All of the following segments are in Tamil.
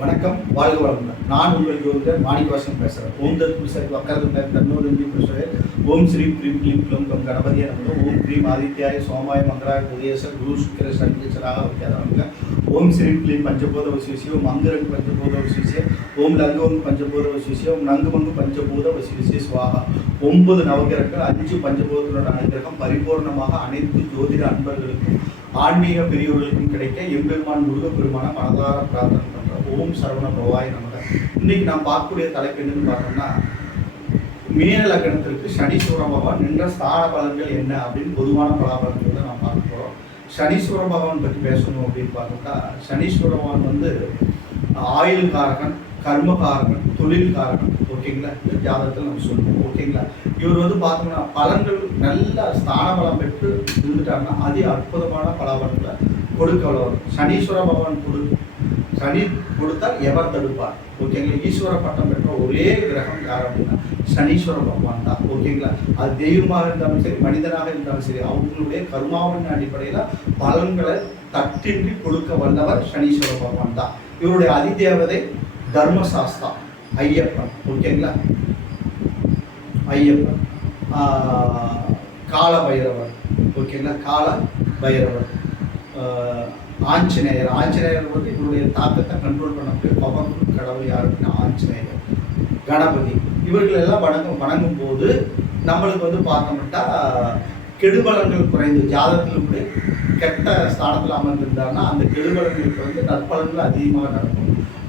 வணக்கம், வாழ்க வளமுடன். நான் உங்கள் ஜோதிடர் மாணிக்கவாசன் பேசுகிறேன். ஓம் தத்புருஷ வக்கரதுண்ட தன்னோதந்தி புருஷரே. ஓம் ஸ்ரீ ப்ரீம் க்ளீம் க்ளூம் கம் கணபதியே நமக. ஓம் க்ரீம் ஆதித்யாய சோமாய மங்களாய புதேச குரு சுக்கிர சனிச்சராக வைக்காதவங்க. ஓம் ஸ்ரீ க்ளீம் பஞ்சபூத வசிவிசி. ஓம் அங்குரங்கு பஞ்சபூத வசிவிசி. ஓம் லங்குவங்கு பஞ்சபூத வசிவிசி. ஓம் நங்குமங்கு பஞ்சபூத வசிவிசி ஸ்வாகா. 9 நவகிரகங்கள், 5 பஞ்சபூதங்களோட அனுகிரகம் பரிபூர்ணமாக அனைத்து ஜோதிட அன்பர்களுக்கும் ஆன்மீக பெரியவர்களுக்கும் கிடைக்க எம்பெருமான் முருகப்பெருமான மனதார பிரார்த்தனை பண்றோம். ஓம் சரவண பவாய் நமக. இன்னைக்கு நான் பார்க்கக்கூடிய தலைப்பு என்னன்னு பார்த்தோம்னா, மீன லக்னத்திற்கு சனீஸ்வர பகவான் நின்ற ஸ்தான பலன்கள் என்ன அப்படின்னு பொதுவான பலாபலன்கள் தான் நான் பார்க்க போறோம். சனீஸ்வர பகவான் பற்றி பேசணும் அப்படின்னு பார்த்தோம்னா, சனீஸ்வர பகவான் வந்து ஆயுள் காரகன், கர்மகாரகன், தொழில் காரகன். ஓகேங்களா? இந்த ஜாதகத்தில் நம்ம சொல்லுவோம். ஓகேங்களா? இவர் வந்து பார்த்தோம்னா பலன்கள் நல்ல ஸ்தான பலம் பெற்று இருந்துட்டாங்கன்னா அதி அற்புதமான பலாபலன்களை கொடுக்க வரும். சனீஸ்வர பகவான் சனி கொடுத்தால் எவர் தடுப்பார்? ஓகேங்களா? ஈஸ்வர பட்டம் பெற்ற ஒரே கிரகம் யார் அப்படின்னா சனீஸ்வர பகவான் தான். ஓகேங்களா? அது தெய்வமாக இருந்தாலும் சரி, மனிதனாக இருந்தாலும் சரி, அவங்களுடைய கருமாவின் அடிப்படையில் பலன்களை தட்டின்றி கொடுக்க வல்லவர் சனீஸ்வர பகவான் தான். இவருடைய அதிதேவதை தர்மசாஸ்தா, ஐயப்பன். ஓகேங்களா? ஐயப்பன், கால பைரவர். ஓகேங்களா? கால பைரவர், ஆஞ்சநேயர். ஆஞ்சநேயர் வந்து இவருடைய தாக்கத்தை கண்ட்ரோல் பண்ணக்கூடிய பவர் கடவுள் யாருன்னா ஆஞ்சநேயர். கணபதி. இவர்கள் எல்லாம் வணங்கும் போது நம்மளுக்கு வந்து பார்த்தோம்னா கெடுபலன்கள் குறைந்து, ஜாதகத்தில் கூட கெட்ட ஸ்தானத்தில் அமர்ந்திருந்தாருன்னா அந்த கெடுபலன்களுக்கு வந்து நற்பலன்கள் அதிகமாக நடக்கும்.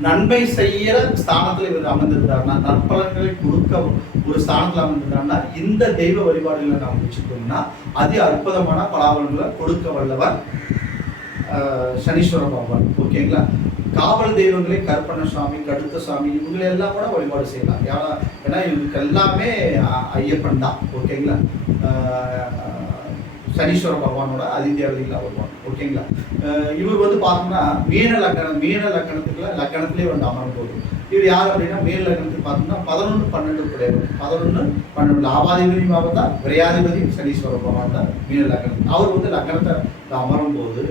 நன்மை செய்யற ஸ்தானத்தில் இவர் அமர்ந்திருந்தாருன்னா, நற்பலன்களை கொடுக்க ஒரு ஸ்தானத்தில் அமர்ந்திருந்தாருன்னா, இந்த தெய்வ வழிபாடுகளை நாம் வச்சுட்டோம்னா அதி அற்புதமான பலாபலன்களை கொடுக்க வல்லவர் சனீஸ்வர பகவான். ஓகேங்களா? காவல் தெய்வங்களே கற்பன சுவாமி, கடுத்த சுவாமி, இவங்களை எல்லாம் கூட வழிபாடு செய்யலாம். ஏன்னா இதுக்கு எல்லாமே ஐயப்பன் தான். ஓகேங்களா? சனீஸ்வர பகவானோட அதிதேவதைகளாக வருவாங்க. ஓகேங்களா? இவர் வந்து பார்த்தோம்னா மீன லக்கணத்திலே வந்து அமரும் போது இவர் யார் அப்படின்னா, மீன லக்கணத்துக்கு பார்த்தோம்னா 11-12 கிடையாது. 11-12 லாபாதிபதி மாவட்டா, விரையாதிபதி சனீஸ்வர பகவான் தான் மீன லக்கணம். அவர் வந்து லக்கணத்தை அமரும் போது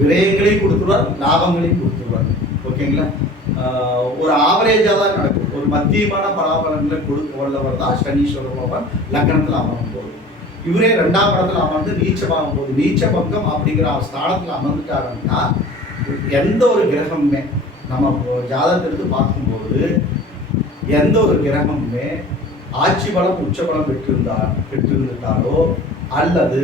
விரயங்களையும் கொடுத்துருவார், லாபங்களையும் கொடுத்துருவார். ஓகேங்களா? ஒரு ஆவரேஜாக தான் நடக்கும். ஒரு மத்தியமான பலாபலன்களை கொடுக்க வல்லவர் தான் சனீஸ்வர பகவான் லக்கணத்தில் அமரும் போது. இவரே 2ஆம் இடத்துல அமர்ந்து நீச்சமாகும் போது, நீச்ச பங்கம் அப்படிங்கிற ஸ்தானத்தில் அமர்ந்துட்டாருன்னா எந்த ஒரு கிரகமுமே நம்ம ஜாதகத்திற்கு பார்க்கும்போது எந்த ஒரு கிரகமுமே ஆட்சி பலம் உச்ச பலம் பெற்றிருந்துட்டாலோ, அல்லது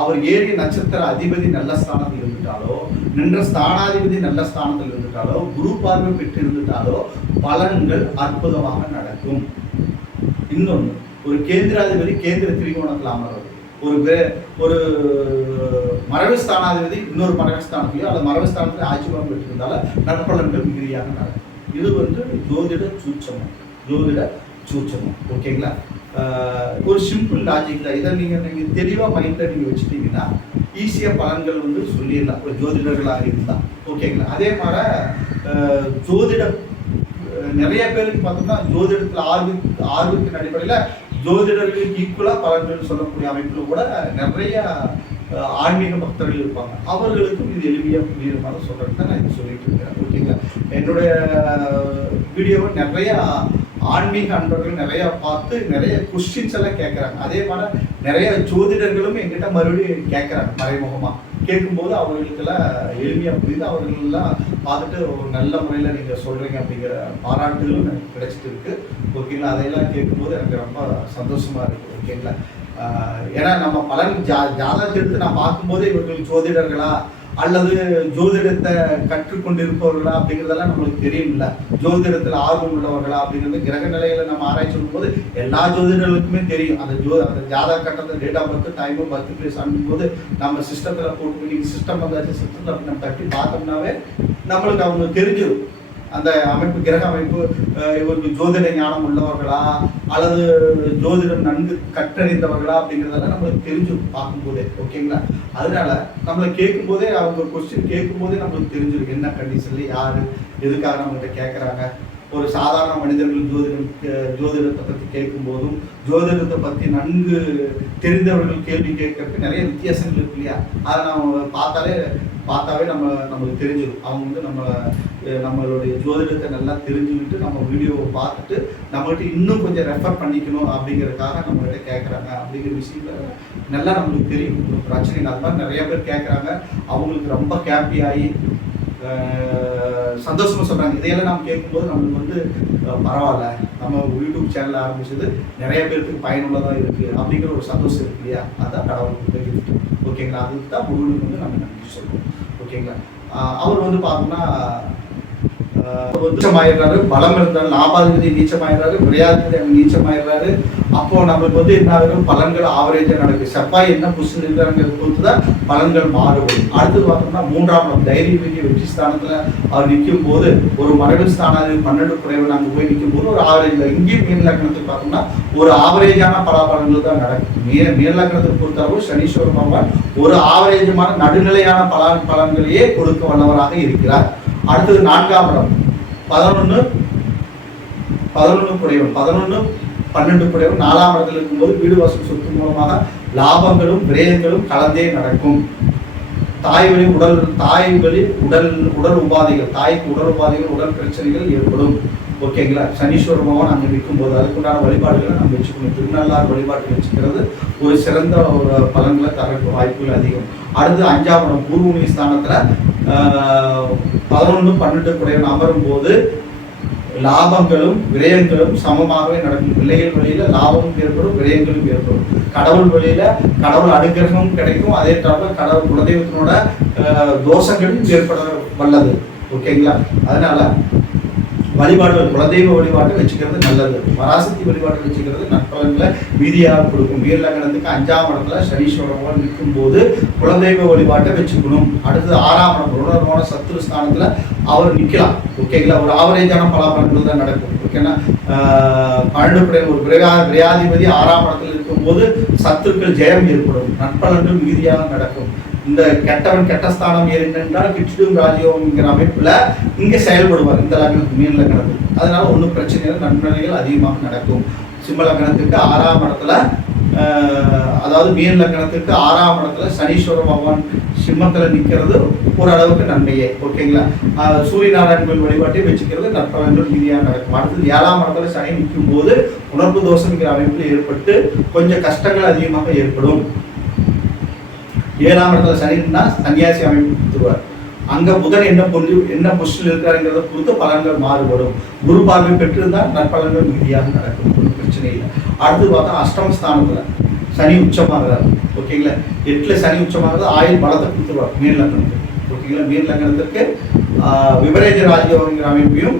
அவர் ஏறிய நட்சத்திர அதிபதி நல்ல ஸ்தானத்தில் இருந்துட்டாலோ, நின்ற ஸ்தானாதிபதி நல்ல ஸ்தானத்தில் இருந்துட்டாலோ, குரு பார்வை பெற்றிருந்துட்டாலோ பலன்கள் அற்புதமாக நடக்கும். இன்னொன்று, ஒரு கேந்திராதிபதி கேந்திர திரிகோணத்தில் அமர்றது, ஒரு மறைவு ஸ்தானாதிபதி இன்னொரு மறைவு ஸ்தானத்திலையோ அல்லது மறைவு ஸ்தானத்தில் ஆட்சி பலம் பெற்றிருந்தால நற்பலன்கள் மிகுதியாக நடக்கும். இது வந்து ஜோதிட சூட்சமம். ஓகேங்களா? ஒரு சிம்பிள் லாஜிக் தான். இதை நீங்கள் தெளிவாக மைண்டில் நீங்கள் வச்சுட்டீங்கன்னா ஈஸியாக பலன்கள் வந்து சொல்லிடலாம், ஒரு ஜோதிடர்களாக இருந்தால். ஓகேங்களா? அதே மாதிரி ஜோதிட நிறைய பேருக்கு பார்த்தோம்னா ஜோதிடத்தில் ஆர்வத்தின் அடிப்படையில் ஜோதிடர்களுக்கு ஈக்குவலாக பலன்கள் சொல்லக்கூடிய அமைப்பில் கூட நிறைய ஆன்மீக பக்தர்கள் இருப்பாங்க. அவர்களுக்கும் இது எளிமையாக புரியுற மாதிரி சொல்கிறது தான் நான் இது சொல்லிட்டு இருக்கிறேன். ஓகேங்களா? என்னுடைய வீடியோவை நிறைய ஆன்மீக அன்பர்கள் நிறையா பார்த்து நிறைய கொஸ்டின்ஸ் எல்லாம் கேட்குறாங்க. அதே மாதிரி நிறைய ஜோதிடர்களும் எங்கிட்ட மறுபடியும் கேட்குறாங்க மறைமுகமாக. கேட்கும்போது அவர்களுக்கெல்லாம் எளிமையாக புரியுது. அவர்களெல்லாம் பார்த்துட்டு ஒரு நல்ல முறையில் நீங்கள் சொல்கிறீங்க அப்படிங்கிற பாராட்டுகளும் எனக்கு கிடைச்சிட்டு இருக்கு. ஓகேங்களா? அதையெல்லாம் கேட்கும்போது எனக்கு ரொம்ப சந்தோஷமாக இருக்குது. ஓகேங்களா? ஏன்னா நம்ம பலன் ஜாதகத்தை எடுத்து நான் பார்க்கும்போது இவர்கள் ஜோதிடர்களா அல்லது ஜோதிடத்தை கற்றுக்கொண்டிருப்பவர்களா அப்படிங்கிறதெல்லாம் நம்மளுக்கு தெரியும்ல. ஜோதிடத்தில் ஆர்வம் உள்ளவர்களா அப்படிங்கிறது கிரக நிலையில நம்ம ஆராய்ச்சி பண்ணும்போது எல்லா ஜோதிடர்களுக்குமே தெரியும். அந்த ஜாதக கட்டத்தை date of birth time birth place அனுப்பும்போது நம்ம சிஸ்டத்தில் போட்டு நீங்கள் சிஸ்டம் வந்தாச்சு, சிஸ்டத்தில் நம்ம தட்டி பார்த்தோம்னாவே நம்மளுக்கு அவங்க தெரிஞ்சிடும் அந்த அமைப்பு, கிரக அமைப்பு. இவருக்கு ஜோதிட ஞானம் உள்ளவர்களா அல்லது ஜோதிடம் நன்கு கற்றறிந்தவர்களா அப்படிங்கிறதெல்லாம் நம்மளுக்கு தெரிஞ்சு பார்க்கும்போதே. ஓகேங்களா? அதனால நம்மளை கேட்கும்போதே, அவங்க கொஸ்டின் கேட்கும்போதே நம்மளுக்கு தெரிஞ்சிருக்கு என்ன கண்டிஷன்ல யாரு எதுக்காக நம்மகிட்ட கேட்குறாங்க ஒரு சாதாரண மனிதர்கள் ஜோதிடத்தை பற்றி கேட்கும் போதும் ஜோதிடத்தை பற்றி நன்கு தெரிந்தவர்கள் கேள்வி கேட்கறதுக்கு நிறைய வித்தியாசங்கள் இருக்கு இல்லையா? அதை நம்ம பார்த்தாவே நம்மளுக்கு தெரிஞ்சிடும். அவங்க வந்து நம்மளுடைய ஜோதிடத்தை நல்லா தெரிஞ்சுக்கிட்டு நம்ம வீடியோவை பார்த்துட்டு நம்மகிட்ட இன்னும் கொஞ்சம் ரெஃபர் பண்ணிக்கணும் அப்படிங்கிறதுக்காக நம்மகிட்ட கேட்குறாங்க அப்படிங்கிற விஷயத்துல நல்லா நம்மளுக்கு தெரியும். ஒரு பிரச்சனை அது மாதிரி நிறைய பேர் கேட்குறாங்க. அவங்களுக்கு ரொம்ப ஹாப்பி ஆகி சந்தோஷமா சொல்றாங்க. இதையெல்லாம் நம்ம கேட்கும்போது நம்மளுக்கு வந்து பரவாயில்ல, நம்ம யூடியூப் சேனல் ஆரம்பிச்சது நிறைய பேருக்கு பயனுள்ளதா இருக்கு அப்படிங்கிற ஒரு சந்தோஷம் இருக்கு இல்லையா? அதுதான் கடவுளுக்கு கிஃப்ட். ஓகேங்களா? அதுக்கு தான் முருகனுக்கு வந்து நம்ம நன்றி சொல்லுவோம். ஓகேங்களா? அவர் வந்து பார்த்தோம்னா நீச்சமாயிடுறாரு. பலம் இருந்தாலும் லாபாதிபதி நீச்சமாயிடுறாரு, விரையாதிபதி அங்கே நீச்சமாயிடுறாரு. அப்போ நம்மளுக்கு வந்து என்ன ஆகும்? பலன்கள் ஆவரேஜா நடக்குது. செவ்வாய் என்ன புஷன் இருக்கிறாங்கிறது பொறுத்து தான் பலன்கள் மாறுபடும். அடுத்தது பார்த்தோம்னா 3ஆம் இடம் தைரிய வெற்றி ஸ்தானத்துல அவர் நிற்கும் போது ஒரு மறைவு ஸ்தானாதிபதி 12 குறைவில் அங்கே போய் நிற்கும் போது ஒரு ஆவரேஜ். இங்கேயும் மீன லக்னத்துக்கு பார்த்தோம்னா ஒரு ஆவரேஜான பலாபலன்கள் தான் நடக்கும். மீன லக்னத்தை பொறுத்தளவு சனீஸ்வர பகவான் ஒரு ஆவரேஜமான நடுநிலையான பலன்களையே கொடுக்க வல்லவராக இருக்கிறார். அடுத்தது 4ஆம் இடம் 11 குறைவன் 11-12 குறைவன் 4ஆம் இடத்துல இருக்கும்போது வீடு வாசல் சொத்து மூலமாக லாபங்களும் விரயங்களும் கலந்தே நடக்கும். தாய் வழி உடல் உபாதைகள், தாய்க்கு உடல் உபாதைகள், உடல் பிரச்சனைகள் ஏற்படும். ஓகேங்களா? சனீஸ்வர பகவான் அங்கே நிற்கும் போது அதுக்குண்டான வழிபாடுகளை நம்ம வச்சுக்கணும். திருநள்ளாறு வழிபாட்டு வச்சுக்கிறது ஒரு சிறந்த ஒரு பலன்களை தரக்கூடிய வாய்ப்புகள் அதிகம். அடுத்து 5ஆம் இடம் பூர்வ ஸ்தானத்துல 11-12 குறைவன் அமரும் போது லாபங்களும் விரயங்களும் சமமாகவே நடக்கும். பிள்ளைகள் வழியில லாபமும் ஏற்படும், விரயங்களும் ஏற்படும். கடவுள் வழியில கடவுள் அனுகிரகமும் கிடைக்கும். அதே தவிர கடவுள் குலதெய்வத்தினோட தோஷங்களும் ஏற்பட வல்லது. ஓகேங்களா? அதனால வழிபாடுகள் குலதெய்வ வழிபாட்டை வச்சுக்கிறது நல்லது. பராசக்தி வழிபாட்டை வச்சுக்கிறது நற்பலன்களை மீதியாக கொடுக்கும். மீன லக்னத்துக்கு 5ஆம் இடத்துல சனீஸ்வரன் நிற்கும் போது குலதெய்வ வழிபாட்டை வச்சுக்கணும். அடுத்தது 6ஆம் இடம் ருணமான சத்துரு ஸ்தானத்துல அவர் நிற்கலாம். ஓகேங்களா? ஒரு ஆவரேஜான பலாபலன்கள் தான் நடக்கும். ஓகேன்னா 12 ஒரு விரையாதிபதி 6ஆம் இடத்துல இருக்கும்போது சத்துருக்கள் ஜெயம் ஏற்படும், நற்பலன்கள் மீதியாக நடக்கும். இந்த கெட்ட ஸ்தானம் ஏறினால் கிட்டிடும் ராஜயோகம்ங்கிற அமைப்புல இங்க செயல்படுவார் இந்த லக்னத்துக்கு மீன லக்னத்துக்கு. அதனால ஒன்றும் பிரச்சனை இல்லை, நன்மைகள் அதிகமாக நடக்கும். சிம்ம லக்னத்துக்கு 6ஆம் இடத்துல அதாவது மீன லக்னத்துக்கு 6ஆம் இடத்துல சனீஸ்வர பகவான் சிம்மத்துல நிற்கிறது ஓரளவுக்கு நன்மையே. ஓகேங்களா? சூரிய நாராயணன் வழிபாட்டை வச்சுக்கிறது நற்பலன்கள் மீதியாக நடக்கும். அடுத்தது 7ஆம் இடத்துல சனி நிற்கும் போது உணர்வு தோஷம்ங்கிற அமைப்பில் ஏற்பட்டு கொஞ்சம் கஷ்டங்கள் அதிகமாக ஏற்படும். 7ஆம் இடத்துல சனின்னா சன்னியாசி அமைப்பு கொடுத்துருவார். அங்க புதன் என்ன பொசிஷன் இருக்காருங்கிறத பொறுத்து பலன்கள் மாறுபடும். குரு பார்வை பெற்றிருந்தால் நற்பலன்கள் மீதியாக நடக்கும், ஒரு பிரச்சனை இல்லை. அடுத்து பார்த்தா அஷ்டம ஸ்தானத்துல சனி உச்சமாகிறார். ஓகேங்களா? 8ல சனி உச்சமாகிறது ஆயுள் பலத்தை கொடுத்துருவார் மீன லக்னத்துக்கு. ஓகேங்களா? மீன லக்னத்துக்கு விபரீத ராஜயோகங்கிற அமைப்பையும்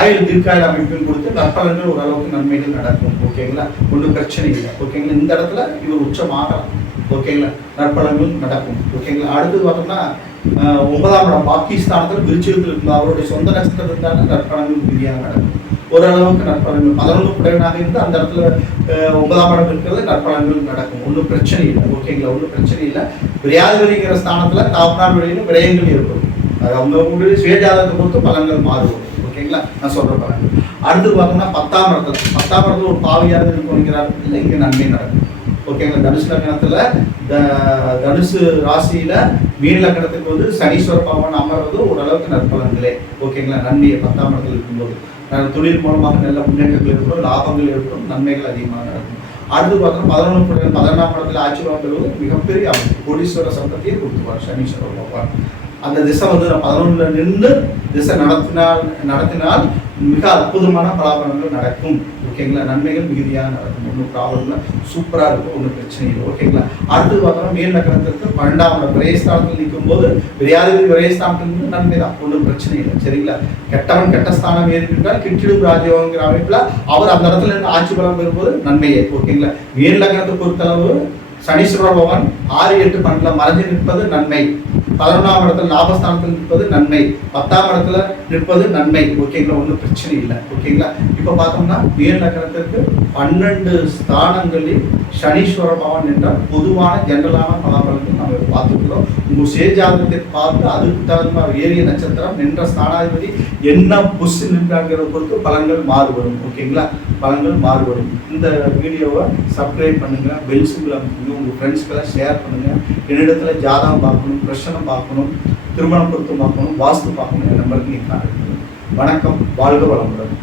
ஆயுள் தீர்க்காயுள் அமைப்பையும் கொடுத்து நற்பலன்கள் ஓரளவுக்கு நன்மைகள் நடக்கும். ஓகேங்களா? ஒன்றும் பிரச்சனை இல்லை. ஓகேங்களா? இந்த இடத்துல இவர் உச்சமாகலாம். ஓகேங்களா? நற்பலன்கள் நடக்கும். ஓகேங்களா? அடுத்தது பார்த்தோம்னா 9ஆம் இடம் பாகிஸ்தானத்தில் விருச்சிகத்தில் இருந்தால் அவருடைய சொந்த நட்சத்திரம் இருந்தாலும் நற்பலன்கள் மீதியாக நடக்கும். ஓரளவுக்கு நற்பலன்கள் 11 குறைவனாக இருந்து அந்த இடத்துல 9ஆம் இடம் இருக்கிறது நற்பலன்கள் நடக்கும். ஒன்றும் பிரச்சனை இல்லை. ஓகேங்களா? ஒன்றும் பிரச்சனை இல்லை. விரையாதிபதிங்கிற ஸ்தானத்துல தாப்பனார் வழியிலும் விரயங்கள் ஏற்படும். அது அவங்களுடைய சுயஜாதகத்தை பொறுத்து பலன்கள் மாறும். ஓகேங்களா? நான் சொல்ற பலன்கள். அடுத்தது பார்த்தோம்னா 10ஆம் இடத்துல ஒரு பாவியாக இருக்கணுங்கிறார் இல்லை, இங்கே நன்மை நடக்கும். ஓகேங்களா? தனுசு லக்னத்துல தனுசு ராசியில மீன லக்னத்துக்கு வந்து சனீஸ்வர பகவான் அமர்வது ஓரளவுக்கு நற்பலன்களே. ஓகேங்களா? நன்மையை 10ஆம் இடத்துல இருக்கும்போது தொழில் மூலமாக நல்ல முன்னேற்றங்கள் ஏற்படும், லாபங்கள் ஏற்படும், நன்மைகள் அதிகமாக நடக்கும். அடுத்து பார்த்தோம்னா 11-12 இடத்துல ஆட்சி பெறுவது மிகப்பெரிய அமைப்பு. கோடீஸ்வர சம்பத்தியை கொடுத்துருவார் சனீஸ்வர பகவான். அந்த திசை வந்து 11ல நின்று திசை நடத்தினால் மிக அற்புதமான பலாபலன்கள் நடக்கும். ஓகேங்களா? நன்மைகள் மிகுதியாக நடக்கும். ஒன்றும் ப்ராப்ளம் இல்லை, சூப்பராக இருக்கும், ஒன்றும் பிரச்சனை இல்லை. ஓகேங்களா? அடுத்தது பார்த்தோம்னா மீன லக்னத்துக்கு 12ஆம் இடம் விரயஸ்தானத்தில் நிற்கும் போது விரையாதிபதி விரயஸ்தானத்திலிருந்து நன்மை தான், ஒன்றும் பிரச்சனை இல்லை. சரிங்களா? கெட்ட ஸ்தானம் ஏறிவிட்டால் கிட்டிடும் ராஜயோகங்கிற அமைப்பில் அவர் அந்த இடத்துல இருந்து ஆட்சி பலம் பெறும்போது நன்மையே. ஓகேங்களா? மீன லக்னத்தை பொறுத்தளவு சனீஸ்வர பகவான் 6-8-12 மறைஞ்சு நிற்பது நன்மை. 11ஆம் இடத்துல லாபஸ்தானத்தில் நிற்பது நன்மை, 10ஆம் இடத்துல நிற்பது நன்மை. ஓகேங்களா, ஒன்றும் பிரச்சனை இல்லை. ஓகேங்களா, இப்போ பார்த்தோம்னா மீன லக்னத்திற்கு 12 ஸ்தானங்களில் சனீஸ்வர பகவான் என்றால் பொதுவான ஜெனரலான பலாபலன்கள் நம்ம பார்த்துக்கிறோம். உங்கள் சேஜாதத்தை பார்த்து அதுக்கு தகுந்த மாதிரி ஏரிய நட்சத்திரம் நின்ற ஸ்தானாதிபதி என்ன புஷ் நின்றாங்கிறத பொறுத்து பலன்கள் மாறுபடும். ஓகேங்களா, பலன்கள் மாறுபடும். இந்த வீடியோவை சப்ஸ்கிரைப் பண்ணுங்க, பெல் சிம்பிள் அமைப்புங்க, உங்கள் ஃப்ரெண்ட்ஸ்க்கெல்லாம் ஷேர் பண்ணுங்க. என்னிடத்துல ஜாதகம் பார்க்கணும், பிரச்சனை பார்க்கணும், திருமண பொருத்தம் பார்க்கணும், வாஸ்து பார்க்கணும், என் நம்பருக்கு நீங்கள் கான்டாக்ட் பண்ணுங்க. வணக்கம், வாழ்க வளமுடன்.